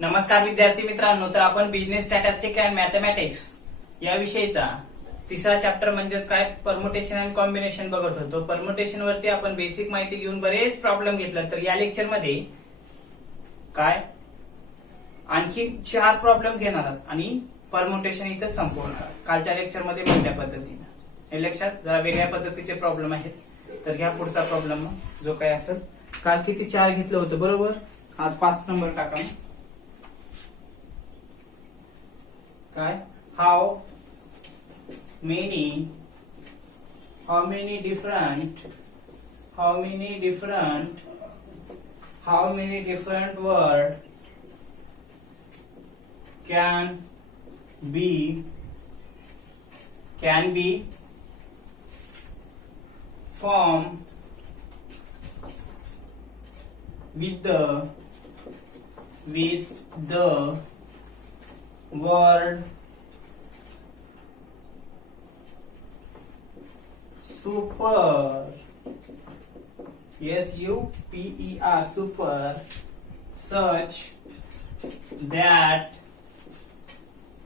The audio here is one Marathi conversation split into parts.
नमस्कार विद्यार्थी मित्रांनो, तर आपण बिझनेस स्टॅटिस्टिक्स अँड मॅथमॅटिक्स या विषयीचा तिसरा चॅप्टर म्हणजेच काय परमुटेशन अँड कॉम्बिनेशन बघत होतो. परमुटेशन वरती आपण बेसिक माहिती घेऊन बरेच प्रॉब्लेम घेतला. तर या लेक्चर मध्ये काय आणखी 4 प्रॉब्लेम घेणार आहात आणि परमुटेशन इथं संपवणार. कालच्या लेक्चर मध्ये मोठ्या पद्धतीने हे लक्षात जरा वेगळ्या पद्धतीचे प्रॉब्लेम आहेत. तर घ्या पुढचा प्रॉब्लेम जो काय असेल. काल किती 4 घेतलं होतं बरोबर, आज 5 नंबर टाका. काय how many different word can be formed with the word super, S-U-P-E-R, super, such that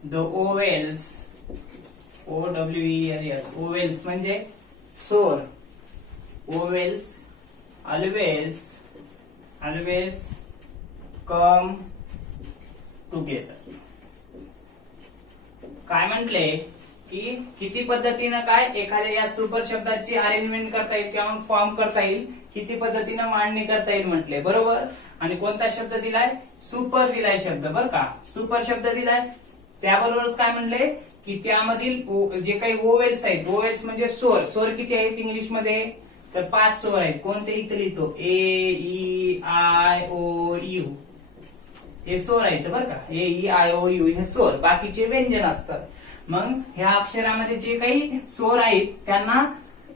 the vowels, O-W-E-L-S, vowels म्हणजे स्वर, vowels always come together. काय म्हटले की किती पद्धतीनं काय एखाद्या या सुपर शब्दाची अरेंजमेंट करता येईल किंवा फॉर्म करता येईल, किती पद्धतीनं मांडणी करता येईल म्हटले बरोबर. आणि कोणता शब्द दिलाय, सुपर दिलाय शब्द बरं का, सुपर शब्द दिलाय. त्याबरोबरच काय म्हणले की त्यामधील जे काही वोवेल्स आहेत, वोवेल्स म्हणजे स्वर, स्वर किती आहेत इंग्लिश मध्ये, तर 5 स्वर आहेत. कोणते इथं लिहितो, A-E-I-O-U हे स्वर आहेत बरं का, A-E-I-O-U हे स्वर, बाकीचे व्यंजन असतात. मग ह्या अक्षरामध्ये जे काही स्वर आहेत त्यांना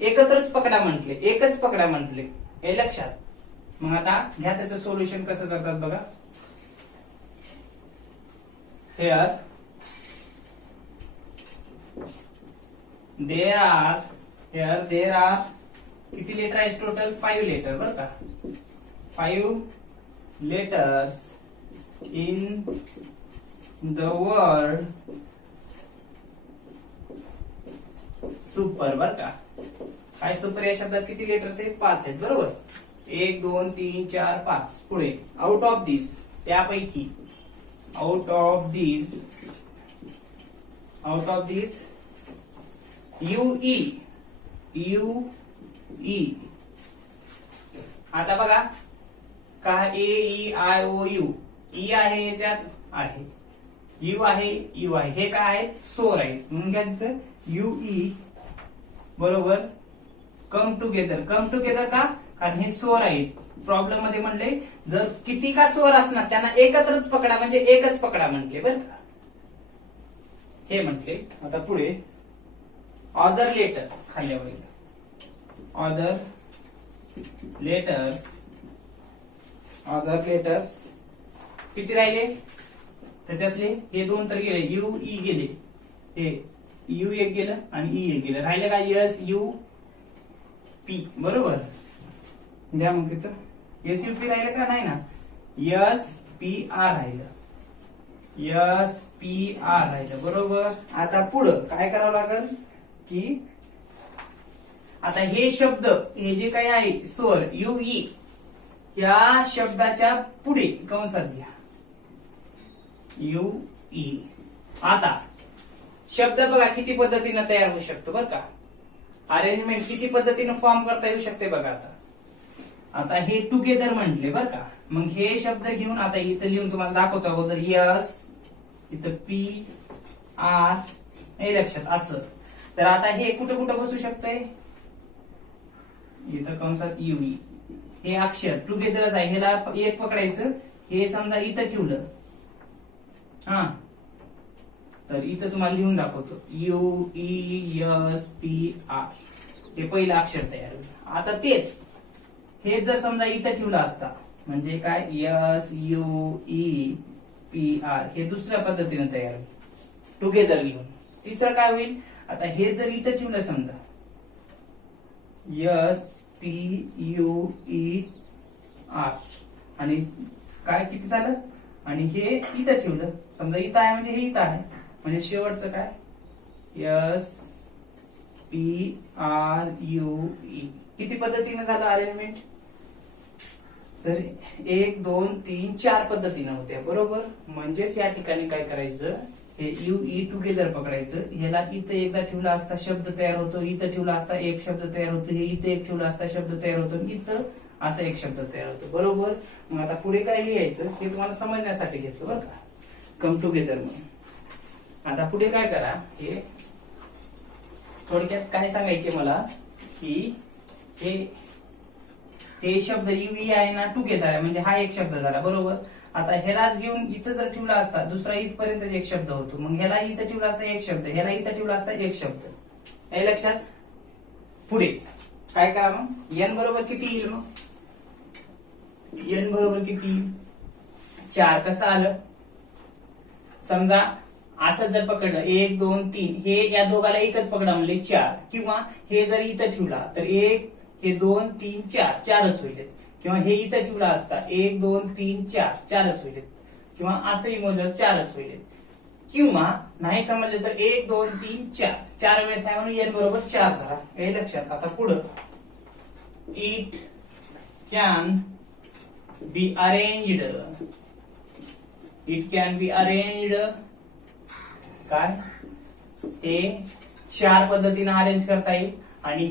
एकत्रच पकडा म्हटले, एकच पकडा म्हटले, हे लक्षात. मग आता घ्या त्याचं सोल्युशन कसं करतात बघा. Here there are किती लेटर आहे टोटल, 5 लेटर बरं का, 5 letters in the word super बरं का. काय सुपर या शब्दात किती लेटर्स आहेत, 5 आहेत बरोबर. 1 2 3 4 5. पुढे आउट ऑफ दिस, त्यापैकी आउट ऑफ दिस UE. आता बघा का A-E-I-O-U, E आहे याच्यात आहे, U आहे, U आहे, हे काय आहेत, स्वर आहेत. म्हणून काय तिथं UE बरोबर. कम टुगेदर का, कारण हे स्वर आहेत. प्रॉब्लेम मध्ये म्हणले जर किती का स्वर असणार त्यांना एकत्रच पकडा म्हणजे एकच पकडा म्हटले बरं का, हे म्हटले. आता पुढे अदर लेटर, खाल्ल्यावर अदर लेटर्स किती राहिले त्याच्यातले, हे 2 तर गेले, यू ई गेले, हे यू एक गेलं आणि ई एक गेलं, राहिले का S-U-P बरोबर. द्या मग तिथं S-U-P राहिलं का, नाही ना, S-P-R राहिलं, S-P-R राहिलं बरोबर. आता पुढं काय करावं लागेल की आता हे शब्द, हे जे काही आहे स्वर UE, या शब्दाच्या पुढे कंसात घ्या UE. आता शब्द बघा किती पद्धतीने तयार होऊ शकतो बरं का, अरेंजमेंट किती पद्धतीने फॉर्म करता येऊ शकते बघा. आता हे टुगेदर म्हटले बरं का. मग हे शब्द घेऊन आता इथं लिहून तुम्हाला दाखवतो अगोदर, यस इथं P-R, हे लक्षात असं. तर आता हे कुठं कुठं बसू शकतंय, इथं कंसात UE, हे अक्षर टुगेदरच आहे, ह्याला एक पकडायचं, हे समजा इथं ठेवलं, हा तर इथं तुम्हाला लिहून दाखवतो UESPR, हे पहिलं अक्षर तयार होईल. आता तेच हे जर समजा इथं ठेवलं असता म्हणजे काय, SUEPR, हे दुसऱ्या पद्धतीने तयार होईल टुगेदर लिहून. तिसरं काय होईल, आता हे जर इथं ठेवलं समजा SPUER आणि काय किती झालं आणि हे इथं ठेवलं. समजा इथं आहे म्हणजे हे इथं आहे, म्हणजे शेवटचं काय SPRUE. किती पद्धतीने झालं अरेंजमेंट? तर 1 2 3 4 पद्धतीने होत्या, बरोबर. म्हणजेच या ठिकाणी काय करायचं, हे UE टुगेदर पकडायचं. ह्याला इथं एकदा ठेवला असता शब्द तयार होतो, इथं ठेवला असता एक शब्द तयार होतो, हे इथं एक ठेवला असता शब्द तयार होतो, इथं असा एक शब्द तयार होतो, बरोबर. मग आता पुढे काय लिहायचं हे तुम्हाला समजण्यासाठी घेतलं बरं का, कम टुगेदर म्हणून. आता पुढे काय करा, हे थोडक्यात काय सांगायचे मला की हे शब्द युई आहे ना टुगेदर आहे, म्हणजे हा एक शब्द झाला, बरोबर. आता ह्यालाच घेऊन इथं जर ठेवला असता दुसरा इथपर्यंत एक शब्द होतो, मग ह्याला इथं ठेवला असता एक शब्द, ह्याला इथं ठेवला असता एक शब्द. हे लक्षात. पुढे काय करा मग, एन बरोबर किती येईल, मग एन बरोबर किती येईल 4. कसं आलं, समजा असं जर पकडलं 1 2 3, हे या दोघाला एकच पकडा म्हणले 4, किंवा हे जर इथं ठेवला तर 1 हे 2 3 4 4च होईल, किंवा हे इथं ठेवला असता 1 2 3 4 4च होईल, किंवा असंही मोजलं 4च होईल, किंवा नाही समजलं तर 1 2 3 4 4 वेळेस आहे म्हणून एन बरोबर 4 झाला. हे लक्षात. आता पुढं it can be arranged, it can be arranged काय, हे 4 पद्धतीने अरेंज करता येईल. आणि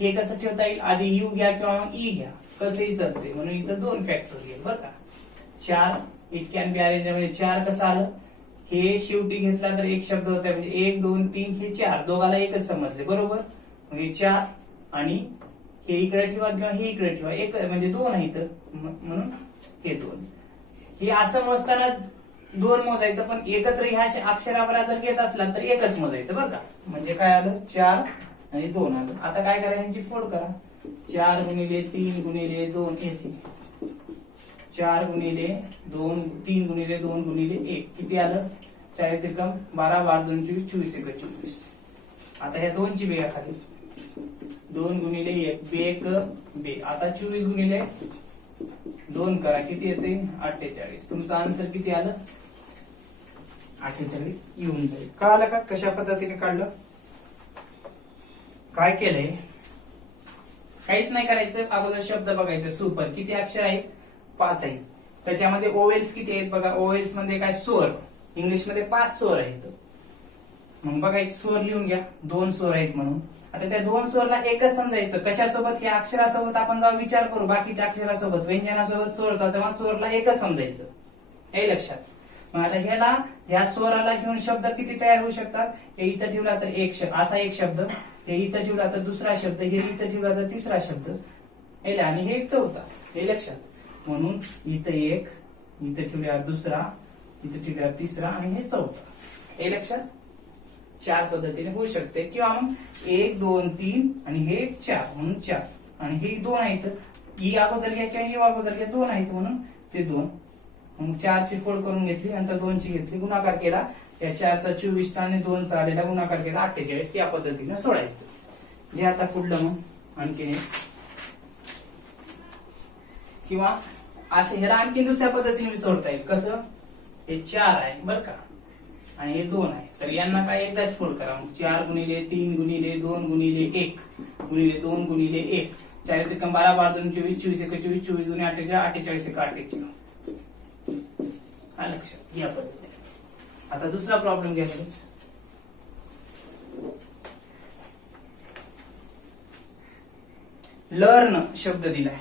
हे कसं ठेवता येईल, आधी यू घ्या किंवा मग ई घ्या, कसंही चालते, म्हणून इथं 2 फॅक्टोरियल बरं का. 4 इट कॅन बी अरेंज म्हणजे 4 कसं आलं, हे शेवटी घेतला तर एक शब्द होता, म्हणजे 1 2 3 हे 4 दोघाला एकच समजले, बरोबर. म्हणजे 4 आणि हे इकडे ठेवा किंवा हे इकडे ठेवा, एक म्हणजे 2 आहे इथं, म्हणून हे 2. हे असं मोजताना 2 मोजायचं, पण एकत्र ह्या अक्षराबरा जर घेत असला तर एकच मोजायचं बरं का. म्हणजे काय आलं 4 आणि 2 आलं. आता काय करा, यांची फोड करा. 4 गुणिले 3 गुणिले 2 याची 4 गुणिले 2 3 गुणिले 2 गुणिले 1 किती आलं, 4 त्रिकम 12 12 2 24 24 1 24. आता ह्या 2 ची बेगा खाली 2 गुणिले 1 बेक बे. आता 24 गुणिले 2 करा, किती येते 48. तुमचं आन्सर किती आलं 48 येऊन जाईल. कळालं का कशा पद्धतीने काढलं. काय केलंय, काहीच नाही करायचं, अगोदर शब्द बघायचं. सुपर किती अक्षर आहेत 5 आहेत, त्याच्यामध्ये ओवेल्स किती आहेत बघा. ओवेल्स मध्ये काय स्वर, इंग्लिश मध्ये 5 स्वर आहेत. मग बघायचे स्वर लिहून घ्या, 2 स्वर आहेत म्हणून. आता त्या 2 स्वरला एकच समजायचं, कशासोबत, या अक्षरासोबत आपण जेव्हा विचार करू बाकीच्या अक्षरासोबत व्यंजनासोबत स्वरचा, तेव्हा स्वरला एकच समजायचं, हे लक्षात. मग आता ह्याला या स्वराला घेऊन शब्द किती तयार होऊ शकतात, हे इथं ठेवला तर असा एक शब्द, हे इथं ठेवला तर दुसरा शब्द, हे इथं ठेवला तर तिसरा शब्द, आणि हे एक चौथा, हे लक्षात. म्हणून इथं एक, इथं ठेवल्यावर दुसरा, इथं ठेवल्यावर तिसरा आणि हे चौथा, हे लक्षात. 4 पद्धतीने होऊ शकते. किंवा मग 1 2 3 आणि हे 4 म्हणून 4, आणि हे 2 आहेत, ई अगोदर घ्या किंवा हे अगोदर घ्या, 2 आहेत म्हणून ते 2. मग 4 ची फोड करून घेतली, नंतर 2 ची घेतली, गुणाकार केला, या 4चा 24 चा आणि 2 चा आलेला गुणाकार केला 48. या पद्धतीने सोडायचं. जे आता पुढलं मग आणखी, किंवा असे ह्याला आणखी दुसऱ्या पद्धतीने सोडता येईल. कसं, हे 4 आहे बरं का, आणि हे 2 आहे, तर यांना काय एकदाच फोड करा. मग 4 गुणिले 3 गुणिले 2 गुणिले 1 गुणिले 2 गुणिले 1, 4 त्रिकम 12 12 2 24 24 1 24 24 2 48 48 1 48. हा लक्षात, या पद्धतीने. आता दुसरा प्रॉब्लेम घ्या. लर्न शब्द दिलाय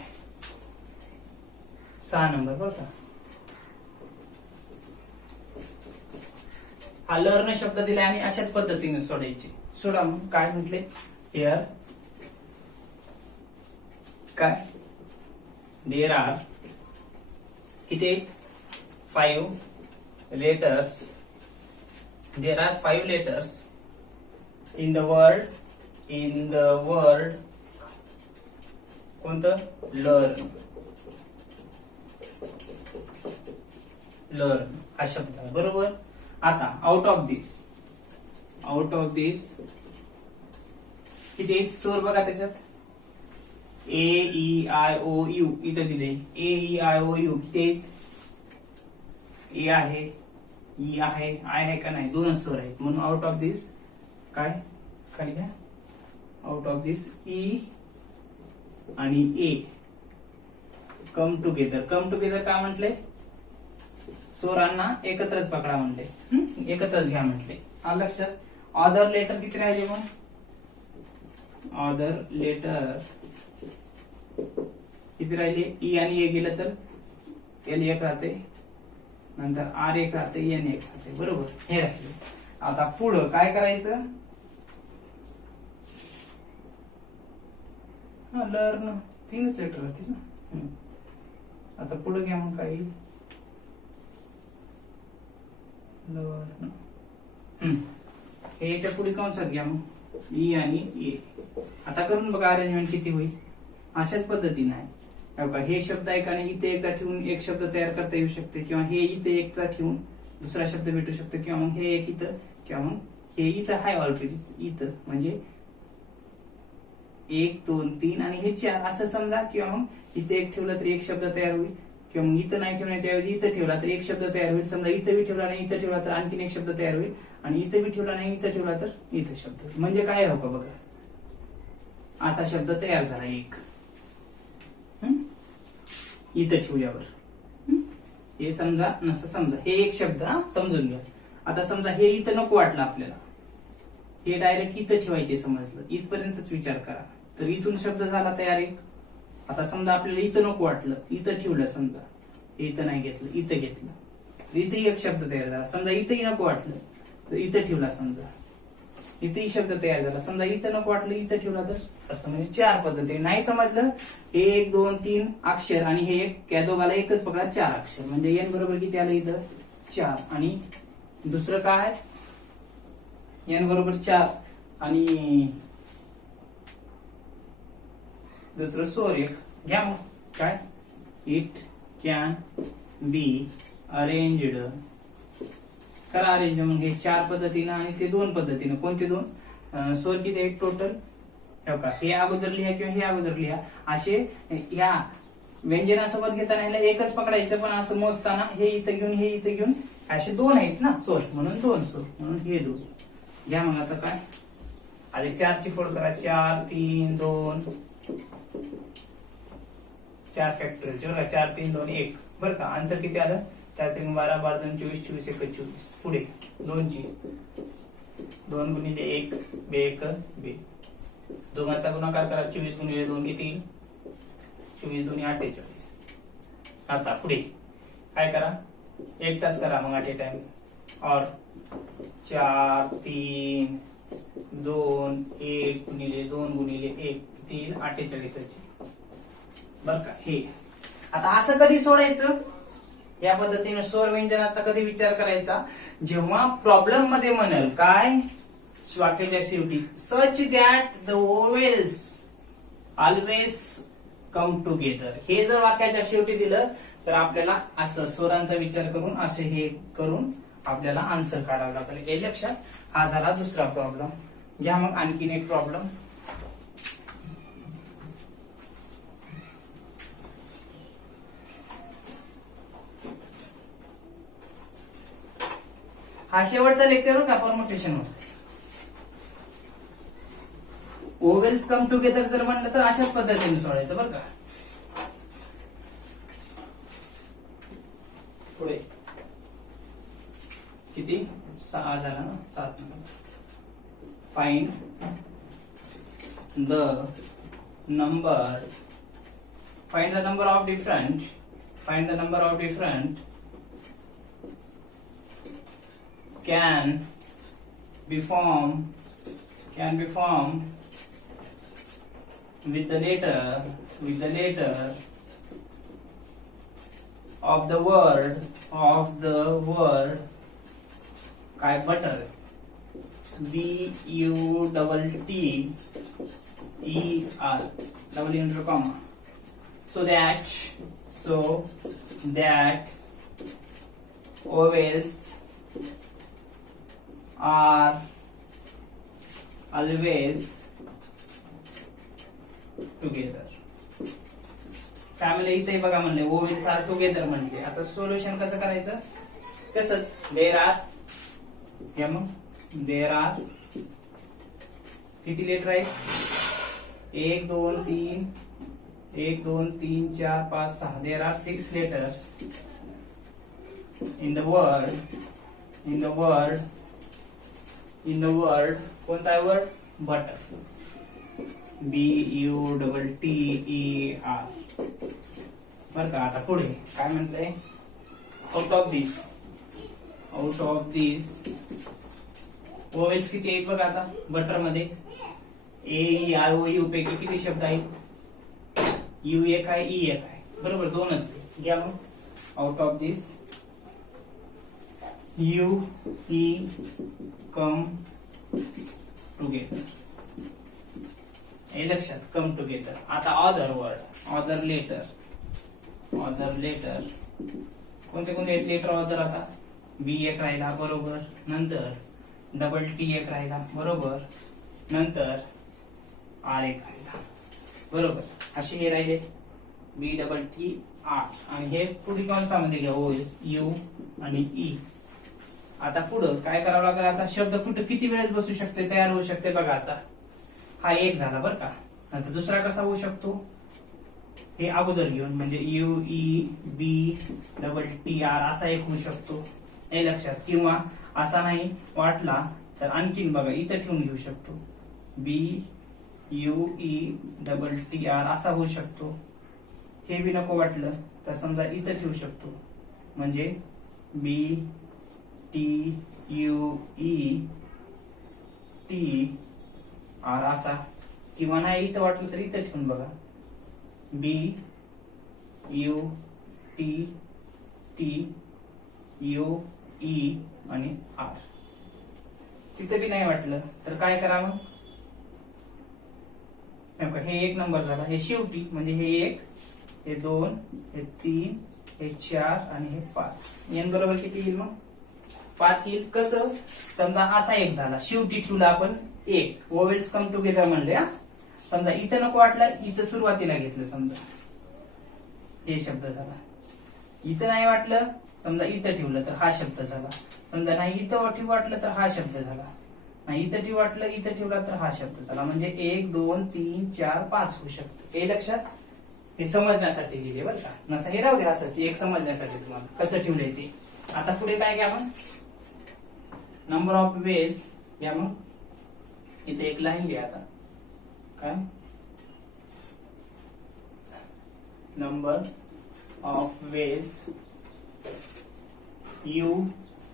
6 नंबर बरं का. हा लर्न शब्द दिलाय आणि अशाच पद्धतीने सोडायचे. सोडा मग. काय म्हटले, हिअर काय, देर आर किती 5 letters, there are 5 letters in the word कोणतं, लर्न हा शब्द आहे, बरोबर. आता आउट ऑफ दिस किती आहेत स्वर बघा त्याच्यात. A E I O U इथं दिले, A E I O U किती आहेत ए आहे, ई आहे, आय आहे का नाही, दोनच स्वर आहेत. म्हणून आउट ऑफ दिस काय खाली घ्या, आउट ऑफ दिस ई आणि ए कम टुगेदर. कम टुगेदर काय म्हटले, स्वरांना एकत्रच पकडा म्हटले, एकत्रच घ्या म्हटले. आलं लक्षात. ऑदर लेटर किती राहिले मग, ऑदर लेटर किती राहिले, ई आणि ए गेलं तर एल एक राहते, नंतर आर एक राहते, एन एक राहते, बरोबर, हे राहिले. आता पुढं काय करायचं, लर्न तीनच लेटर राहतील ना. आता पुढे घ्या मग काही लर्न, हे याच्या पुढे कंसात घ्या मग ई आणि ए. आता करून बघा अरेंजमेंट किती होईल. अशाच पद्धतीने आहे बघा, हे शब्द आहे आणि इथे एकदा ठेवून एक शब्द तयार करता येऊ शकते, किंवा हे इथे एकदा ठेवून दुसरा शब्द भेटू शकतो, किंवा मग हे एक इथं, किंवा मग हे इथं आहे ऑलरेडी इथं, म्हणजे 1 2 3 आणि हे 4 असं समजा. किंवा मग इथे एक ठेवलं तर एक शब्द तयार होईल, किंवा मग इथं नाही ठेवण्याच्या ऐवजी इथं ठेवला तर एक शब्द तयार होईल. समजा इथं बी ठेवला नाही, इथं ठेवला तर आणखीन एक शब्द तयार होईल, आणि इथं बी ठेवला नाही, इथं ठेवला तर इथं शब्द होईल. म्हणजे काय हो का बघा, असा शब्द तयार झाला एक इथं ठेवल्यावर. हे समजा नसतं, समजा हे एक शब्द समजून घ्या. आता समजा हे इथं नको वाटलं आपल्याला, हे डायरेक्ट इथं ठेवायचे समजलं, इथपर्यंतच विचार करा, तर इथून शब्द झाला तयार एक. आता समजा आपल्याला इथं नको वाटलं, इथं ठेवलं, समजा इथं नाही घेतलं, इथं घेतलं, तर इथेही एक शब्द तयार झाला. समजा इथंही नको वाटलं तर इथं ठेवला, समजा इथेही शब्द तयार झाला. समजा इथं नको वाटलं, इथं ठेवला, तर असं म्हणजे 4 पद्धती. नाही समजलं, 1 2 3 अक्षर आणि हे एक, या दोघाला एकच पकडा, 4 अक्षर. म्हणजे एन बरोबर किती आलं इथं 4. आणि दुसरं काय, एन बरोबर 4 आणि दुसरं स्वर एक घ्या मग काय, इट कॅन बी अरेंज्ड. करा अरेंज मग हे 4 पद्धतीनं आणि ते 2 पद्धतीनं. कोणते 2, स्वर किती एक टोटल, हे अगोदर लिहा किंवा हे अगोदर लिहा. असे ह्या व्यंजनासोबत घेताना ह्याला एकच पकडायचं, पण असं मोजताना हे इथं घेऊन हे इथं घेऊन, असे 2 आहेत ना स्वर, म्हणून 2 स्वर, म्हणून हे 2 घ्या. मग आता काय, आधी 4 ची फोड करा, 4 3 2 4 फॅक्टोरियल बघा, 4 3 2 1 बरं का. आन्सर किती आलं, 4 3 12 12 2 24 24 1 24. पुढे 2 ची 2 गुणिले 1 2 1 2, दोघांचा गुणाकार करा, 24 गुणिले 2 किती, 24 2 48. आता पुढे काय करा, एक तास करा मग ॲट ए टाइम. और 4 3 2 1 गुणिले 2 गुणिले 1 3 48. बर का. हे आता असं कधी सोडायचं, या पद्धतीने स्वर व्यंजनाचा कधी विचार करायचा, जेव्हा प्रॉब्लेम मध्ये म्हणेल काय, वाक्याच्या शेवटी such that the vowels always come together. हे जर वाक्याच्या शेवटी दिलं तर आपल्याला असं स्वरांचा विचार करून असे हे करून आपल्याला आन्सर काढावं लागेल. हे लक्षात. हा झाला दुसरा प्रॉब्लेम. घ्या मग आणखीन एक प्रॉब्लेम. हा शेवटचा लेक्चर का परमुटेशन वर. ओवेल्स कम टुगेदर जर म्हणलं तर अशाच पद्धतीने सोडायचं बरं का. पुढे किती 6 झाला ना, 7 find the number, find the number of different, find the number of different can be formed with the letter of the word काय butter, BUTTER double into comma, so that vowels are always together. Family इथे बघा म्हणले ओवेल्स आर टुगेदर म्हणले. आता सोल्युशन कसं करायचं, तसंच देर आर, या मग देर आर किती लेटर आहेत? 1 2 3 1 2 3 4 5 6. There are 6 letters in the word. कोणता आहे वर्ड? बटर. BUTTER. बर का? आता पुढे काय म्हणलंय? आउट ऑफ दिस ओवेल्स किती आहेत बघा. आता बटर मध्ये AEIOU पैकी किती शब्द आहेत? U एक आहे, E एक आहे, बरोबर, दोनच आहे. घ्या मग. Out of this U E come together. हे लक्षात, कम टुगेदर. आता ऑदर वर्ड, ऑदर लेटर कोणते कोणते लेटर ऑदर? आता B एक राहिला, बरोबर. नंतर डबल T एक राहिला, बरोबर. नंतर R एक राहिला, बरोबर. असे हे राहिले BTTR. आणि हे पुढे कंसामध्ये घ्या ओएस U आणि E. आता पुढं काय करावं लागेल? आता शब्द कुठं किती वेळेस बसू शकते, तयार होऊ शकते बघा. आता हा एक झाला बरं का. नंतर दुसरा कसा होऊ शकतो? हे अगोदर घेऊन म्हणजे UEBTTR असा एक होऊ शकतो, हे लक्षात. किंवा असा नाही वाटला तर आणखीन बघा इथं ठेवून घेऊ शकतो, BUETTR असा होऊ शकतो. हे बी नको वाटलं तर समजा इथं ठेवू शकतो, म्हणजे BTUETR असा. किंवा नाही इथं वाटलं तर इथं ठेवून बघा, BUTTUE आणि R. तिथं बी नाही वाटलं तर काय करावं? हे 1 नंबर झाला. हे शेवटी म्हणजे हे 1, हे 2, हे 3, हे 4 आणि हे 5. n बरोबर किती येईल मग? 5 येईल. कसं? समजा असा एक झाला, शेवटी ठेवला आपण 1. वोवेल्स कम टुगेदर म्हणले. समजा इथं नको वाटलं, इथं सुरुवातीला घेतलं, समजा हे शब्द झाला. इथं नाही वाटलं, समजा इथं ठेवलं तर हा शब्द झाला. समजा नाही इथं वाटलं तर हा शब्द झाला. नाही इथं वाटलं, इथं ठेवला तर हा शब्द झाला. म्हणजे 1 2 3 4 5 होऊ शकतं. हे लक्षात, हे समजण्यासाठी लिहिले बरं का. नसा हे राहू दे असंच, एक समजण्यासाठी तुम्हाला कसं ठेवलंय ते. आता पुढे काय घ्या मग? नंबर ऑफ वेज घ्या मग. इथे एक लाईन घ्या. आता काय? Number of ways U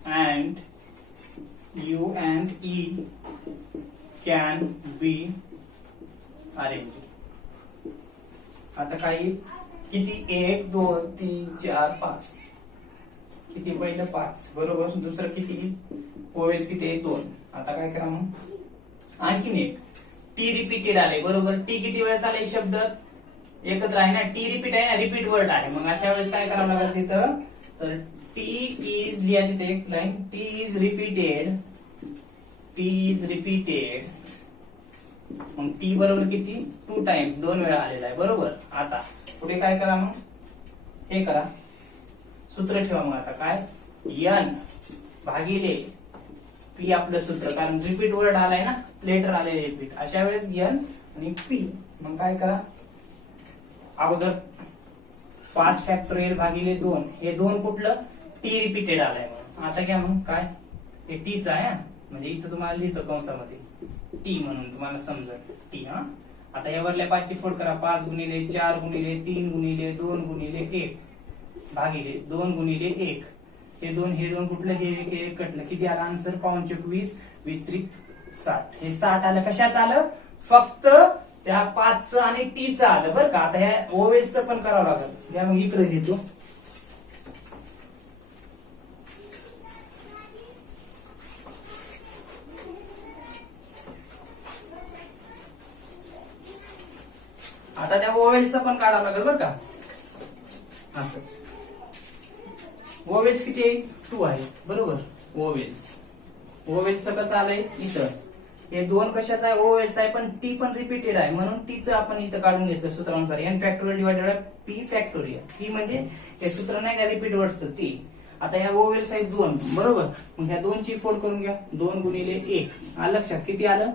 and E can be arranged. आता काही किती? 1 2 3 4 5. किती? पहिलं 5, बरोबर. दुसरं किती? ओवेल्स किती? 2. आता काय करा मग? आणखीन एक टी रिपीटेड आले, बरोबर. टी किती वेळेस आले? शब्द एकत्र आहे ना, टी रिपीट आहे ना, रिपीट वर्ड आहे. मग अशा वेळेस काय करावं लागेल तिथं? तर टी इज लिहा तिथे एक लाईन, टी इज रिपीटेड. मग टी बरोबर किती? 2 टाइम्स, 2 वेळा आलेला आहे, बरोबर. आता पुढे काय करा मग? हे करा, सूत्र ठेवा. मग आता काय? n भागिले पी आपलं सूत्र, कारण रिपीट वर्ड आलाय ना, लेटर आले रिपीट. अशा वेळेस n आणि पी. मग काय करा? अगोदर 5 फॅक्टोरियल भागिले 2. हे 2 कुठलं? टी रिपीटेड आलाय. आता घ्या मग काय? हे टीच आहे, म्हणजे इथं तुम्हाला लिहितो कंसामध्ये टी म्हणून तुम्हाला समजेल टी. आता यावरल्या 5 ची फोड करा. 5 गुणिले 4 गुणिले 3 गुणिले 2 गुणिले 1 भागिले 2 गुणिले 1. हे 2 हे 2 कुठलं? हे 1 कटलं. किती आला आन्सर? 5 × 20 20 3 60. हे 60 आलं. कशाच आलं? फक्त त्या 5चं आणि टीचं आलं, बरं का. आता ह्या ओवेल्सचं पण करावं लागेल. या मग इकडे घेतो. आता त्या ओवेल्सचं पण काढावं लागेल, बरं का. असंच ओवेल्स किती आहे? 2 आहे, बरोबर. ओवेल्सचं कसं आलंय? इथं हे 2 कशाचं आहे? ओवेल्स आहे, पण टी पण रिपीटेड आहे, म्हणून टीचं आपण इथं काढून घेतलं सूत्रानुसार. n factorial divided by p factorial. p म्हणजे हे सूत्र नाही का रिपीट वर्डचं ते. आता ह्या ओवेल्स आहेत 2 बरोबर. मग ह्या 2 ची फोड करून घ्या. 2 गुणिले 1 आलं लक्षात. किती आलं?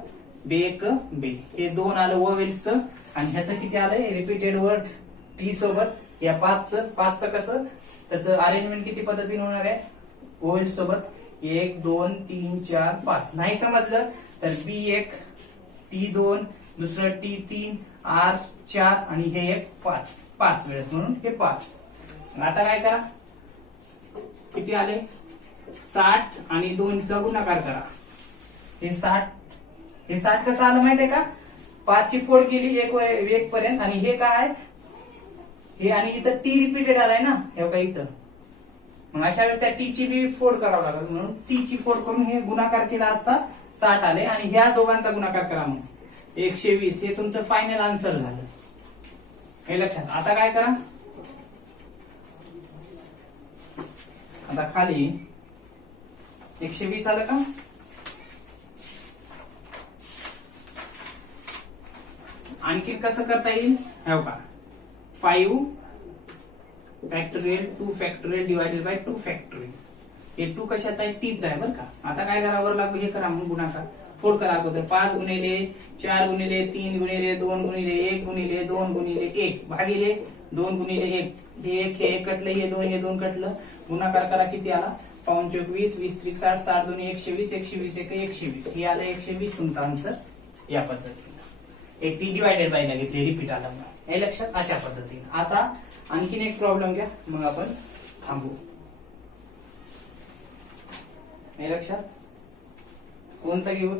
बेक बे. हे 2 आलं ओवेल्सचं. आणि ह्याचं किती आलंय? रिपीटेड वर्ड टी सोबत या 5चं कसं त्याचं अरेंजमेंट किती पद्धतीने होणार आहे? ओवेल्स सोबत 1 2 3 4 5. नाही समजलं तर B1 T2 दुसरं T3 R4 आणि हे एक 5 वेळेस म्हणून हे 5. आता काय करा? किती आले? 60 आणि 2 चा गुणाकार करा. हे 60 कसं आलं माहितीये का? 5 ची फोड केली 1 पर्यंत आणि हे काय? हे आणि इथं टी रिपीटेड आलाय ना हे बघा इथं. मग अशा वेळेस त्या टी ची बी फोड करावं लागेल म्हणून टी ची फोड करून हे गुणाकार केला असता 60 आले आणि ह्या दोघांचा गुणाकार करा मग 120. हे तुमचं फायनल आन्सर झालं. हे लक्षात. आता काय करा? आता खाली 120 आलं का? आणखी कसं करता येईल? हे का 5 factorial 2 factorial divided by 2 factorial. हे 2 कशाचा आहे? टीच आहे बरं का. आता काय करा? वर लागू हे करा मग गुणाकार फोड करा अगोदर. 5 गुणिले 4 गुणिले 3 गुणिले 2 गुणिले 1 गुणिले 2 गुणिले 1 भागिले 2 गुणिले 1. हे 1 हे 1 कटलं, हे 2 कटलं. गुणाकार करा. किती आला? 5 चौक 20 20 त्रिक 60 60 2 120 120 1 120. हे आलं 120 तुमचा आन्सर. या पद्धतीने एक ती डिवायडेड बाय ला घेतली रिपीट आला. हे लक्षात. अशा पद्धतीने. आता आणखीन एक प्रॉब्लेम घ्या मग आपण थांबू. हे लक्षात. कोणतं घेऊ?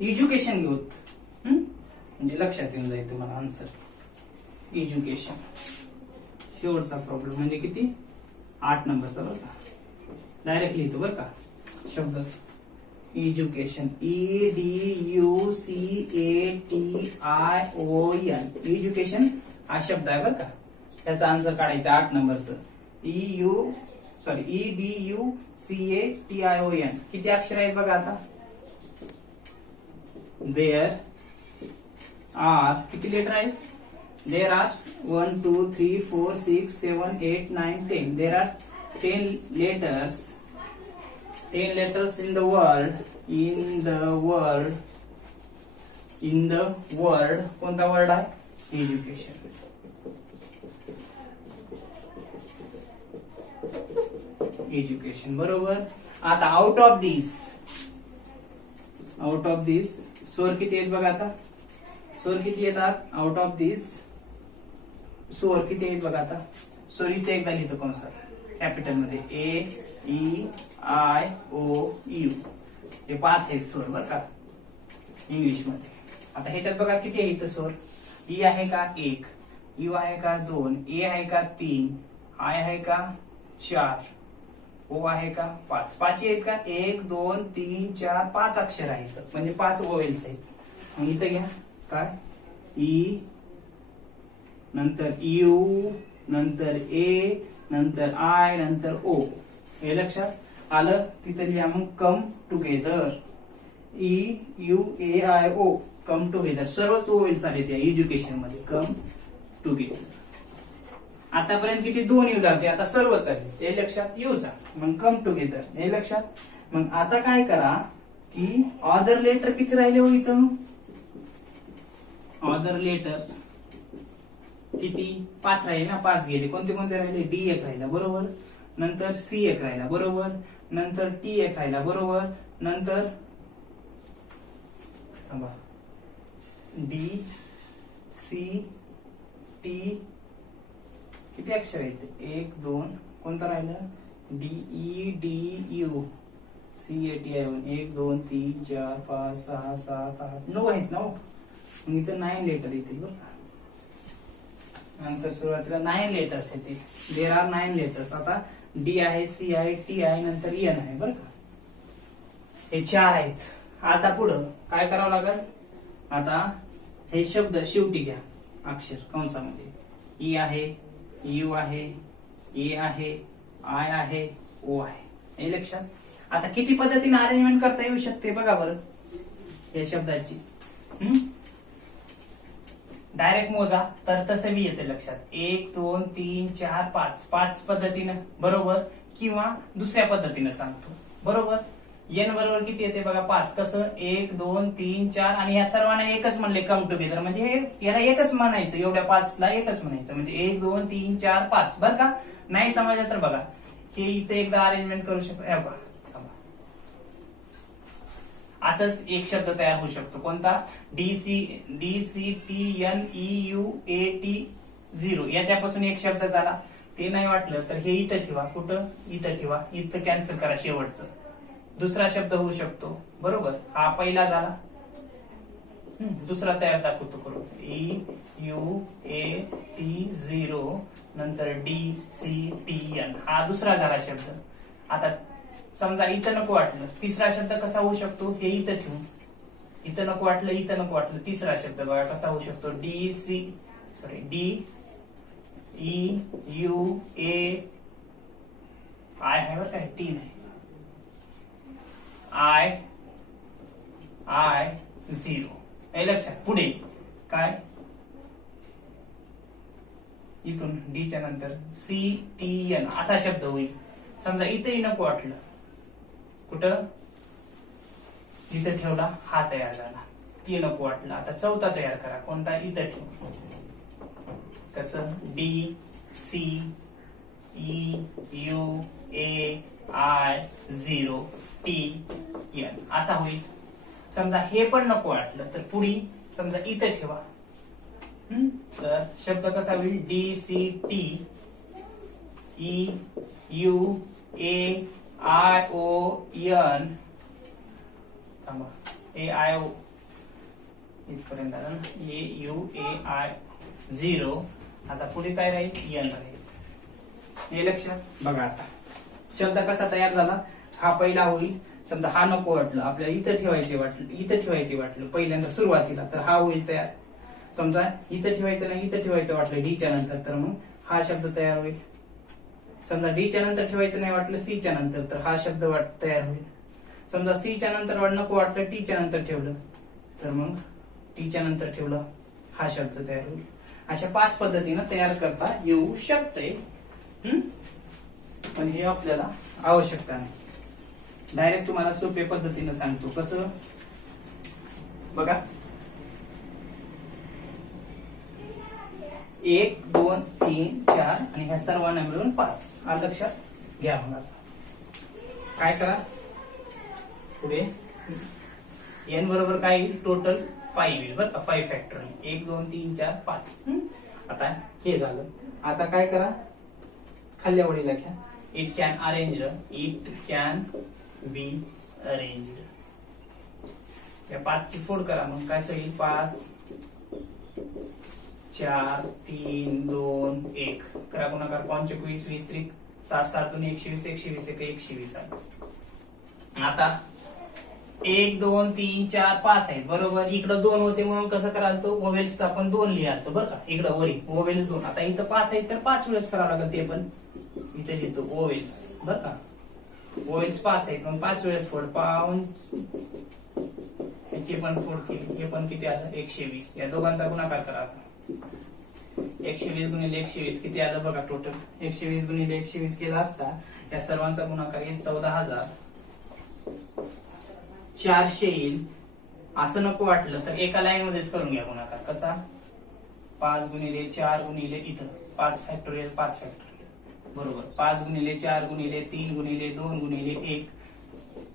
एज्युकेशन घेऊ. म्हणजे लक्षात येऊन जाईल तुम्हाला आन्सर. एज्युकेशन शेवटचा प्रॉब्लेम म्हणजे किती? 8 नंबरचा बरं का. डायरेक्ट लिहितो बरं का शब्दच. Education EDUCATION. एज्युकेशन हा शब्द आहे बरं का. त्याचा आन्सर काढायचा 8 नंबरचं. EDUCATION. किती अक्षर आहेत बघा आता? देअर आर किती लेटर आहेत? There are 1 2 3 4 6 7 8 9 10. There are 10 letters. 10 letters in the world. कोणता वर्ड आहे? एज्युकेशन. एज्युकेशन बरोबर. आता आउट ऑफ दिस स्वर किती आहेत बघा. आता स्वर किती येतात? आउट ऑफ दिस स्वर किती आहेत बघा. आता स्वर इथे एकदा लिहितो कंसात कॅपिटल मध्ये AEIOU. हे 5 आहेत स्वर बरं का इंग्लिश मध्ये. आता ह्याच्यात बघा किती आहे इथं स्वर. ई आहे का 1, यू आहे का 2, ए आहे का 3, आय आहे का 4, ओ आहे का 5. 5 आहेत का? 1 2 3 4 5 अक्षर आहेत म्हणजे 5 ओवेल्स आहेत. मग इथं घ्या काय? ई नंतर यू नंतर ए नंतर आय नंतर ओ. हे लक्षात आलं. तिथं लिहा मग come together. EUAIO come together. सर्वच ओवेल्स आले त्या एज्युकेशन मध्ये. Come together. आतापर्यंत किती? 2 येऊ लागते. आता सर्वच आले. हे लक्षात येऊ जा. मग कम टुगेदर. हे लक्षात. मग आता काय करा की ऑदर लेटर किती राहिले हो इथं? ऑदर लेटर किती? 5 राहिले ना. 5 गेले. कोणते कोणते राहिले? D 1 राहिला बरोबर. नंतर C 1 राहिला बरोबर. नंतर T 1 राहिला बरोबर. नंतर D C T किती अक्षर आहेत? 1 2 कोणता राहिला? DEDU CATION 1 2 3 4 5 6 7 8 9 आहेत ना. मग इथं 9 लेटर येतील बरं का. आन्सर सुरुवातीला 9 लेटर्स येतील. There are 9 letters. आता डी आहे, सी आहे, टी आहे, नंतर एन आहे बरं का. हे 4 आहेत. आता पुढं काय करावं लागेल? आता हे शब्द शेवटी घ्या अक्षर कंसामध्ये. ई आहे, यू आहे, ए आहे, आय आहे, ओ आहे. हे लक्षात. आता किती पद्धतीने अरेंजमेंट करता येऊ शकते बघा बरं या शब्दाची. डायरेक्ट मोजा तर तसं बी येते लक्षात. 1 2 3 4 5 5 पद्धतीनं बरोबर, किंवा दुसऱ्या पद्धतीनं सांगतो बरोबर. एन बरोबर किती येते बघा 5. कसं 1 2 3 4 आणि या सर्वांना एकच म्हणले कम टुगेदर, म्हणजे याला एकच म्हणायचं, एवढ्या 5 ला एकच म्हणायचं, म्हणजे 1 2 3 4 5 बरं का. नाही समजलं तर बघा हे इथे एकदा अरेंजमेंट करू शकतो. असंच एक शब्द तयार होऊ शकतो. कोणता? DCTNEUAT0 याच्यापासून एक शब्द झाला. ते नाही वाटलं तर हे इथं ठेवा. कुठं? इथं ठेवा. इथं कॅन्सल करा शेवटचं. दुसरा शब्द होऊ शकतो बरोबर. हा पहिला झाला. दुसरा तयार दाखवतो करू. EUAT0 नंतर DCTN हा दुसरा झाला शब्द. आता समजा इथं नको वाटलं, तिसरा शब्द कसा होऊ शकतो? हे इथं ठेवू. इथं नको वाटलं, इथं नको वाटलं, तिसरा शब्द बघा कसा होऊ शकतो. DEUA आय आहे बरं काय, टी नाही, I0 हे लक्षात. पुढे काय? इथून डी च्या नंतर CTN असा शब्द होईल. समजा इथेही नको वाटलं, कुठं? इथं ठेवला, हा तयार झाला. ते नको वाटलं, आता चौथा तयार करा. कोणता? इथं ठेव. कसं? DCEUAI0TN असा होईल. समजा हे पण नको वाटलं तर पुढे समजा इथं ठेवा. तर शब्द कसा होईल? DCTEUAION थांबा, AIO इथपर्यंत आलं ना. AUAI0 आता पुढे काय राहील? एन राहील. हे लक्षात. बघा आता शब्द कसा तयार झाला. हा पहिला होईल. समजा हा नको वाटलं, आपल्याला इथं ठेवायचे वाटलं पहिल्यांदा सुरुवातीला, तर हा होईल तयार. समजा इथं ठेवायचं नाही, इथं ठेवायचं वाटलं डी च्या नंतर, तर मग हा शब्द तयार होईल. समजा डी च्या नंतर ठेवायचं नाही वाटलं सी च्या नंतर, तर हा शब्द तयार होईल. समजा सी च्या नंतर नको वाटलं, टी च्या नंतर ठेवलं, तर मग टी च्या नंतर ठेवलं, हा शब्द तयार होईल. अशा 5 पद्धतीनं तयार करता येऊ शकते. पण हे आपल्याला आवश्यकता नाही. डायरेक्ट तुम्हाला सोप्या पद्धतीनं सांगतो. कसं? बघा 1 2 3 4 आणि ह्या सर्वांना मिळून 5. हा लक्षात घ्या. मग काय करा पुढे? एन बरोबर काय येईल? टोटल 5 येईल बरं का. 5 फॅक्टोरियल. 1 2 3 4 5. आता हे झालं. आता काय करा? खाल्ल्या वळीला घ्या. It can be arranged. या 5 ची फोड करा. मग काय येईल? 5 4 3 2 1 करा. गुणाकार 5 20 20 3 60 60 2 120 120 120 आहे. आता 1 2 3 4 5 आहेत बरोबर. इकडं 2 होते म्हणून कसं कराल? तो ओवेल्स आपण 2 लिहाल बरं का. इकडं वरी ओवेल्स 2. आता इथं 5 आहेत तर 5 वेळेस करावं लागेल. ते पण इथे लिहितो ओवेल्स बरं का. ओवेल्स 5 आहेत मग 5 वेळेस फोड. पाऊन याची पण फोड केली. हे पण किती आलं? 120. या दोघांचा गुणाकार करा. आता 120 गुणिले 120 किती आलं बघा टोटल. 120 गुणिले 120 केला असता या सर्वांचा गुणाकार येईल 14,400 येईल. असं नको वाटलं तर एका लाईन मध्येच करून घ्या गुणाकार. कसा? 5 गुणिले 4 गुणिले इथं 5 फॅक्टोरियल 5 फॅक्टोरियल बरोबर. 5 गुणिले 4 गुणिले 3 गुणिले 2 गुणिले 1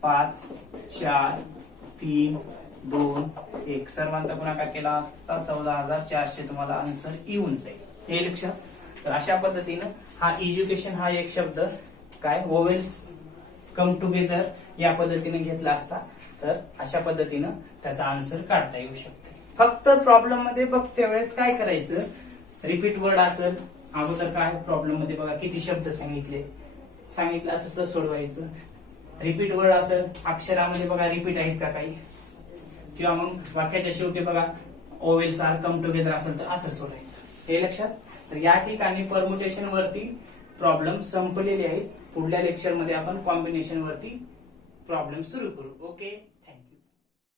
5 4 3 2 1 सर्वांचा गुणाकार केला तर 14,400 तुम्हाला आन्सर येऊन जाईल. हे लक्षात. तर अशा पद्धतीनं हा एज्युकेशन हा एक शब्द काय वोवेल्स कम टुगेदर या पद्धतीने घेतला असता तर अशा पद्धतीनं त्याचा आन्सर काढता येऊ शकते. फक्त प्रॉब्लेम मध्ये बघते वेळेस काय करायचं? रिपीट वर्ड असेल अगोदर काय प्रॉब्लेम मध्ये बघा किती शब्द सांगितलं असेल तर सोडवायचं. रिपीट वर्ड असेल अक्षरामध्ये बघा रिपीट आहेत का काही, किंवा मग वाक्याच्या शेवटी बघा ओवेल्स आर कम टुगेदर असेल तर असं सोडायचं. हे लक्षात. तर या ठिकाणी परमुटेशन वरती प्रॉब्लेम संपलेले आहेत. पुढल्या लेक्चर मध्ये आपण कॉम्बिनेशन वरती प्रॉब्लेम सुरू करू. ओके.